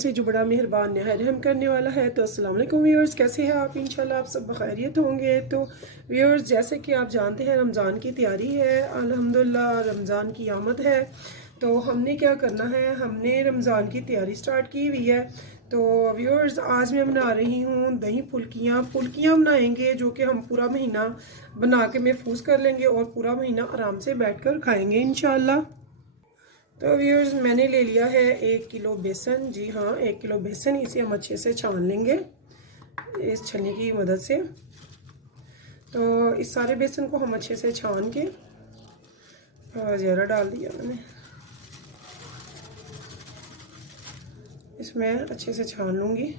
से जो बड़ा मेहरबान नहायत रहम करने वाला है। तो अस्सलाम वालेकुम व्यूअर्स, कैसे हैं आप? इंशाल्लाह आप सब बखैरियत होंगे। तो व्यूअर्स, जैसे कि आप जानते हैं रमज़ान की तैयारी है, अल्हम्दुलिल्लाह रमज़ान की आमद है। तो हमने क्या करना है, हमने रमज़ान की तैयारी स्टार्ट की हुई है। तो व्यूअर्स, आज मैं बना रही हूँ दही फुल्कियाँ बनाएंगे, जो कि हम पूरा महीना बना के महफूज कर लेंगे और पूरा महीना आराम से बैठ कर खाएँगे इंशाल्लाह। तो व्यूअर्स, मैंने ले लिया है 1 किलो बेसन। जी हाँ, 1 किलो बेसन। इसे हम अच्छे से छान लेंगे इस छन्नी की मदद से। तो इस सारे बेसन को हम अच्छे से छान के ज़ीरा डाल दिया मैंने, इसमें अच्छे से छान लूँगी।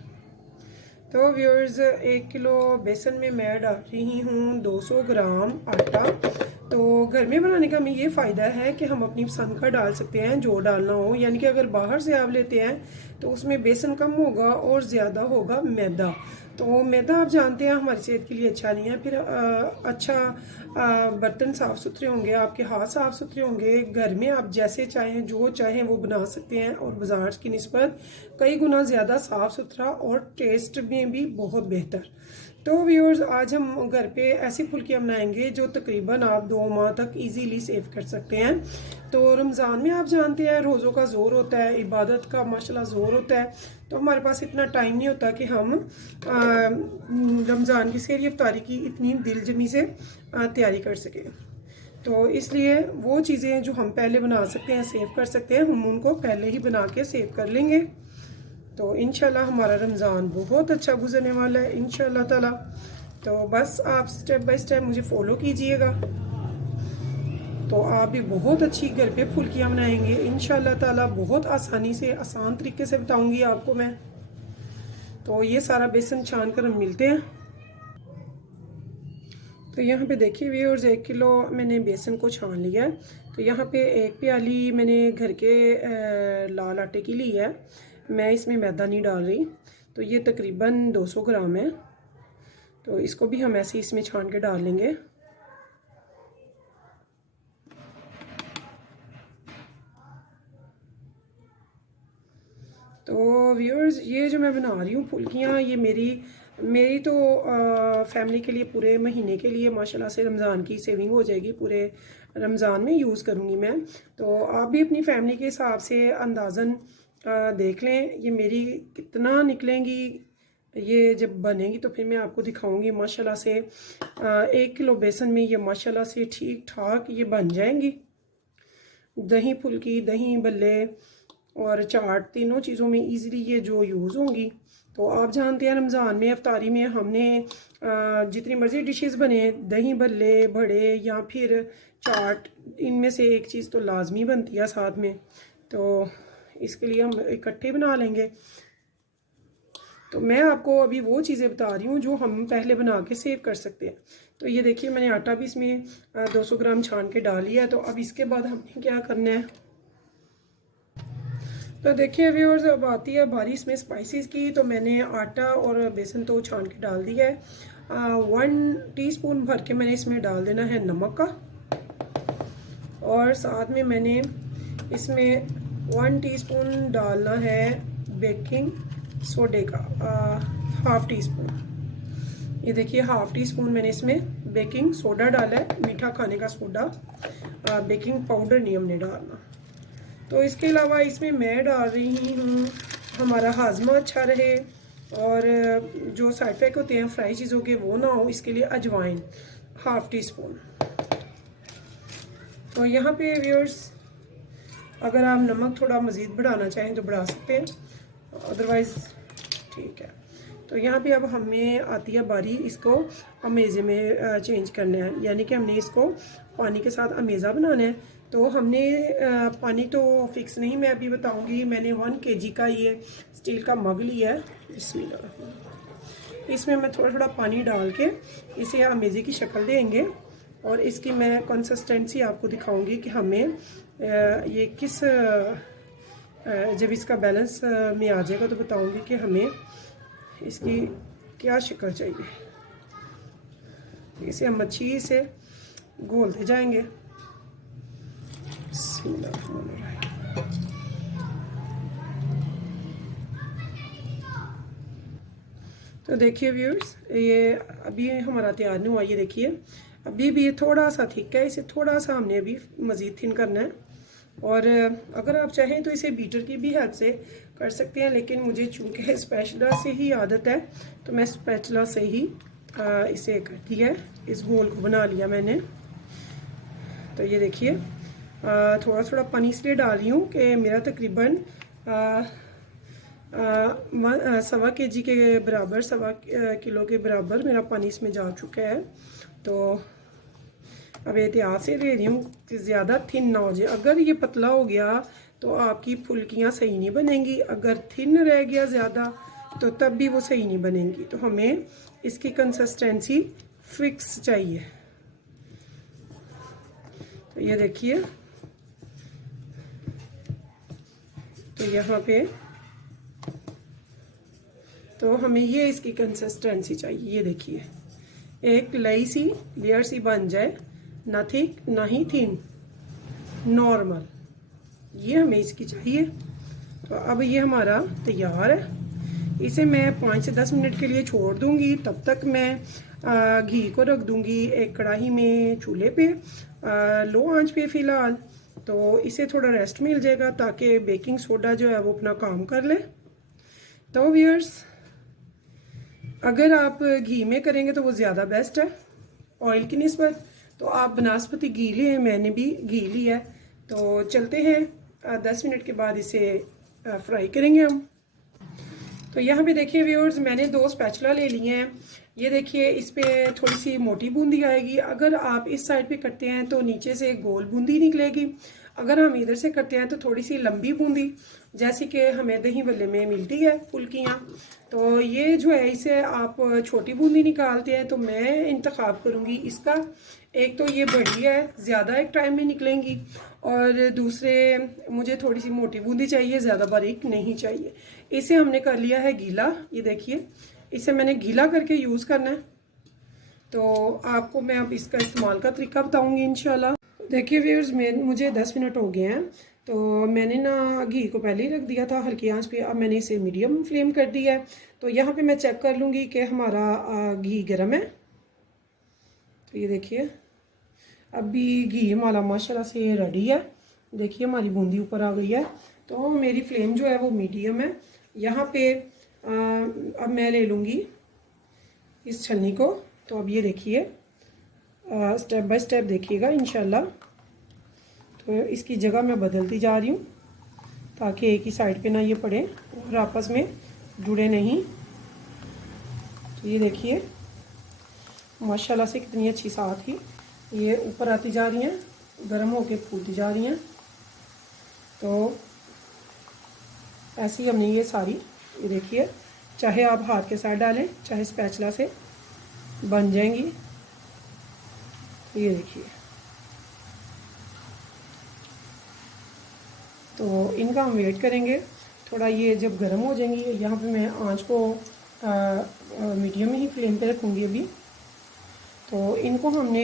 तो व्यूअर्स, 1 किलो बेसन में मैं डाल रही हूँ 200 ग्राम आटा। तो घर में बनाने का हमें ये फ़ायदा है कि हम अपनी पसंद का डाल सकते हैं जो डालना हो, यानी कि अगर बाहर से आप लेते हैं तो उसमें बेसन कम होगा और ज़्यादा होगा मैदा। तो मैदा आप जानते हैं हमारी सेहत के लिए अच्छा नहीं है। फिर बर्तन साफ़ सुथरे होंगे, आपके हाथ साफ़ सुथरे होंगे, घर में आप जैसे चाहें जो चाहें वो बना सकते हैं और बाज़ार की निस्बत कई गुना ज़्यादा साफ़ सुथरा और टेस्ट में भी बहुत बेहतर। तो व्यूअर्स, आज हम घर पे ऐसी फुल्कियाँ बनाएंगे जो तकरीबन आप 2 माह तक इजीली सेव कर सकते हैं। तो रमज़ान में आप जानते हैं रोज़ों का ज़ोर होता है, इबादत का माशाल्लाह ज़ोर होता है। तो हमारे पास इतना टाइम नहीं होता कि हम रमज़ान की सहरी इफ्तारी की इतनी दिलजमी से तैयारी कर सकें। तो इसलिए वो चीज़ें जो हम पहले बना सकते हैं, सेव कर सकते हैं, हम उनको पहले ही बना के सेव कर लेंगे। तो इंशाल्लाह हमारा रमज़ान बहुत अच्छा गुजरने वाला है इंशाल्लाह ताला। तो बस आप स्टेप बाय स्टेप मुझे फॉलो कीजिएगा, तो आप भी बहुत अच्छी घर पे फुल्कियाँ बनाएंगे इंशाल्लाह ताला। बहुत आसानी से, आसान तरीके से बताऊंगी आपको मैं। तो ये सारा बेसन छान कर हम मिलते हैं। तो यहाँ पे देखिए व्यूअर्स, 1 किलो मैंने बेसन को छान लिया है। तो यहाँ पे 1 प्याली मैंने घर के लाल आटे की ली है। मैं इसमें मैदा नहीं डाल रही। तो ये तकरीबन 200 ग्राम है। तो इसको भी हम ऐसे इसमें छान के डाल लेंगे। तो व्यूअर्स, ये जो मैं बना रही हूँ फुल्कियाँ, ये मेरी तो फैमिली के लिए पूरे महीने के लिए माशाल्लाह से रमज़ान की सेविंग हो जाएगी। पूरे रमज़ान में यूज़ करूँगी मैं। तो आप भी अपनी फैमिली के हिसाब से अंदाज़न देख लें ये मेरी कितना निकलेंगी। ये जब बनेगी तो फिर मैं आपको दिखाऊंगी माशाल्लाह से। 1 किलो बेसन में ये माशाल्लाह से ठीक ठाक ये बन जाएंगी। दही फुल्की, दही बल्ले और चाट, तीनों चीज़ों में इजीली ये जो यूज़ होंगी। तो आप जानते हैं रमज़ान में इफ्तारी में हमने जितनी मर्ज़ी डिशेस बने, दही भल्ले, बड़े या फिर चाट, इनमें से एक चीज़ तो लाजमी बनती है साथ में। तो इसके लिए हम इकट्ठे बना लेंगे। तो मैं आपको अभी वो चीज़ें बता रही हूँ जो हम पहले बना के सेव कर सकते हैं। तो ये देखिए, मैंने आटा भी इसमें 200 ग्राम छान के डाल लिया है। तो अब इसके बाद हमने क्या करना है, तो देखिए व्यूअर्स, अब आती है बारी इसमें स्पाइसेस की। तो मैंने आटा और बेसन तो छान के डाल दिया है। 1 टीस्पून भर के मैंने इसमें डाल देना है नमक का, और साथ में मैंने इसमें 1 टीस्पून डालना है बेकिंग सोडे का, 1/2 टीस्पून। ये देखिए 1/2 टीस्पून मैंने इसमें बेकिंग सोडा डाला है, मीठा खाने का सोडा, बेकिंग पाउडर नहीं हमने डालना। तो इसके अलावा इसमें मैं डाल रही हूँ, हमारा हाजमा अच्छा रहे और जो साइड इफेक्ट होते हैं फ्राई चीज़ों के वो ना हो, इसके लिए अजवाइन 1/2 टीस्पून। तो यहाँ पे व्यूअर्स, अगर आप नमक थोड़ा मज़ीद बढ़ाना चाहें तो बढ़ा सकते हैं, अदरवाइज़ ठीक है। तो यहाँ पे अब हमें आती है बारी इसको अमेज़े में चेंज करना है, यानी कि हमने इसको पानी के साथ अमेज़ा बनाना है। तो हमने पानी तो फिक्स नहीं, मैं अभी बताऊंगी। मैंने 1 kg का ये स्टील का मग लिया है। बिस्मिल्लाह, इसमें मैं थोड़ा थोड़ा पानी डाल के इसे अमेज़े की शक्ल देंगे, और इसकी मैं कंसिस्टेंसी आपको दिखाऊंगी कि हमें ये किस जब इसका बैलेंस में आ जाएगा तो बताऊंगी कि हमें इसकी क्या शक्ल चाहिए। इसे हम अच्छी से घोलते जाएंगे। तो देखिए व्यूअर्स, ये अभी हमारा तैयार नहीं हुआ, ये देखिए अभी भी ये थोड़ा सा थिक है, इसे थोड़ा सा हमने अभी मज़ीद थिन करना है। और अगर आप चाहें तो इसे बीटर की भी हेल्प से कर सकते हैं, लेकिन मुझे चूँकि स्पैचुला से ही आदत है तो मैं स्पैचुला से ही इसे कर दिया है, इस गोल को बना लिया मैंने। तो ये देखिए थोड़ा थोड़ा पानी इसलिए डाल रही हूँ कि मेरा तकरीबन 1.25 kg के बराबर, 1.25 किलो के बराबर मेरा पानी इसमें जा चुका है। तो अब एहतियात से ले रही हूँ कि ज़्यादा थिन ना हो जाए। अगर ये पतला हो गया तो आपकी फुल्कियाँ सही नहीं बनेंगी, अगर थिन रह गया ज़्यादा तो तब भी वो सही नहीं बनेंगी। तो हमें इसकी कंसिस्टेंसी फिक्स चाहिए। तो ये देखिए, तो यहाँ पे तो हमें ये इसकी कंसिस्टेंसी चाहिए। ये देखिए एक लई सी लेयर सी बन जाए, ना थिक ना ही थिन, नॉर्मल, ये हमें इसकी चाहिए। तो अब ये हमारा तैयार है। इसे मैं 5 से 10 मिनट के लिए छोड़ दूंगी। तब तक मैं घी को रख दूंगी एक कढ़ाई में चूल्हे पे, लो आंच पे फ़िलहाल। तो इसे थोड़ा रेस्ट मिल जाएगा ताकि बेकिंग सोडा जो है वो अपना काम कर ले। तो व्यूअर्स, अगर आप घी में करेंगे तो वो ज़्यादा बेस्ट है ऑयल की निस्बत। तो आप बनास्पति घी लें, मैंने भी घी लिया है। तो चलते हैं 10 मिनट के बाद इसे फ्राई करेंगे हम। तो यहाँ पे देखिए व्यूअर्स, मैंने 2 स्पैचुला ले लिए हैं। ये देखिए इस पे थोड़ी सी मोटी बूंदी आएगी। अगर आप इस साइड पे करते हैं तो नीचे से गोल बूंदी निकलेगी। अगर हम इधर से करते हैं तो थोड़ी सी लंबी बूंदी, जैसे कि हमें दही भल्ले में मिलती है फुल्कियाँ। तो ये जो है इसे आप छोटी बूंदी निकालते हैं, तो मैं इंतखाब करूँगी इसका। एक तो ये बड़ी है, ज़्यादा एक टाइम में निकलेंगी, और दूसरे मुझे थोड़ी सी मोटी बूंदी चाहिए, ज़्यादा बारीक नहीं चाहिए। इसे हमने कर लिया है गीला। ये देखिए इसे मैंने गीला करके यूज़ करना है। तो आपको मैं अब इसका इस्तेमाल का तरीका बताऊंगी इंशाल्लाह। देखिए व्यूअर्स, मुझे 10 मिनट हो गए हैं। तो मैंने ना घी को पहले ही रख दिया था हल्की आंच पे, अब मैंने इसे मीडियम फ्लेम कर दिया है। तो यहाँ पे मैं चेक कर लूँगी कि हमारा घी गर्म है। तो ये देखिए अभी घी हमारा माशाल्लाह से रेडी है। देखिए हमारी बूंदी ऊपर आ गई है। तो मेरी फ्लेम जो है वो मीडियम है। यहाँ पे अब मैं ले लूँगी इस छलनी को। तो अब ये देखिए स्टेप बाय स्टेप देखिएगा इंशाल्लाह। तो इसकी जगह मैं बदलती जा रही हूँ ताकि एक ही साइड पे ना ये पड़े और आपस में जुड़े नहीं। तो ये देखिए माशाल्लाह से कितनी अच्छी साथ ही ये ऊपर आती जा रही हैं, गर्म होके फूलती जा रही हैं। तो ऐसी हमने ये सारी, ये देखिए चाहे आप हाथ के साथ डालें चाहे स्पैचुला से बन जाएंगी। ये देखिए, तो इनका हम वेट करेंगे थोड़ा, ये जब गर्म हो जाएंगी। यहाँ पे मैं आंच को मीडियम ही फ्लेम पे रखूँगी अभी। तो इनको हमने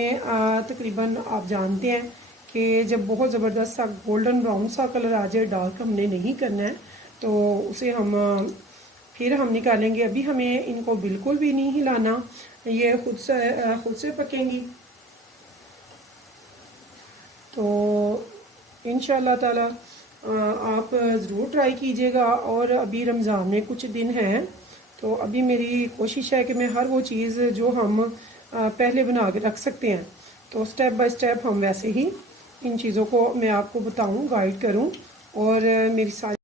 तकरीबन आप जानते हैं कि जब बहुत ज़बरदस्त सा गोल्डन ब्राउन सा कलर आ जाए, डार्क हमने नहीं करना है, तो उसे हम फिर हम निकालेंगे। अभी हमें इनको बिल्कुल भी नहीं हिलाना, ये खुद से पकेंगी। तो इंशाल्लाह ताला आप ज़रूर ट्राई कीजिएगा। और अभी रमज़ान में कुछ दिन हैं, तो अभी मेरी कोशिश है कि मैं हर वो चीज़ जो हम पहले बना के रख सकते हैं, तो स्टेप बाय स्टेप हम वैसे ही इन चीज़ों को मैं आपको बताऊं, गाइड करूं। और मेरी सारी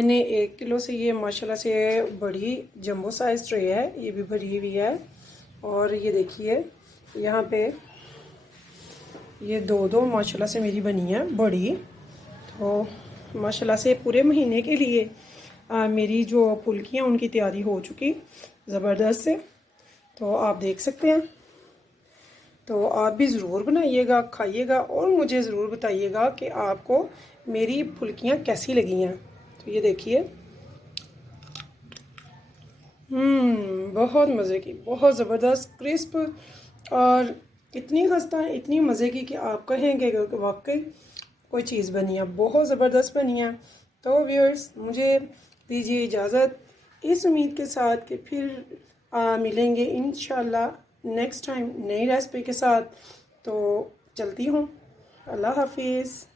मैंने 1 किलो से ये माशाल्लाह से बड़ी जंबो साइज़ ट्रे है, ये भी भरी हुई है। और ये देखिए यहाँ पे ये दो दो माशाल्लाह से मेरी बनी है बड़ी। तो माशाल्लाह से पूरे महीने के लिए मेरी जो फुल्कियाँ उनकी तैयारी हो चुकी ज़बरदस्त से। तो आप देख सकते हैं। तो आप भी ज़रूर बनाइएगा, खाइएगा और मुझे ज़रूर बताइएगा कि आपको मेरी फुल्कियाँ कैसी लगी हैं। तो ये देखिए, बहुत मज़े की, बहुत ज़बरदस्त, क्रिस्प और इतनी खस्ता इतनी मज़े की कि आप कहेंगे कि वाकई कोई चीज़ बनी है, बहुत ज़बरदस्त बनी है। तो व्यूअर्स, मुझे दीजिए इजाज़त इस उम्मीद के साथ कि फिर मिलेंगे इंशाल्लाह नेक्स्ट टाइम नई रेसिपी के साथ। तो चलती हूँ, अल्लाह हाफिज़।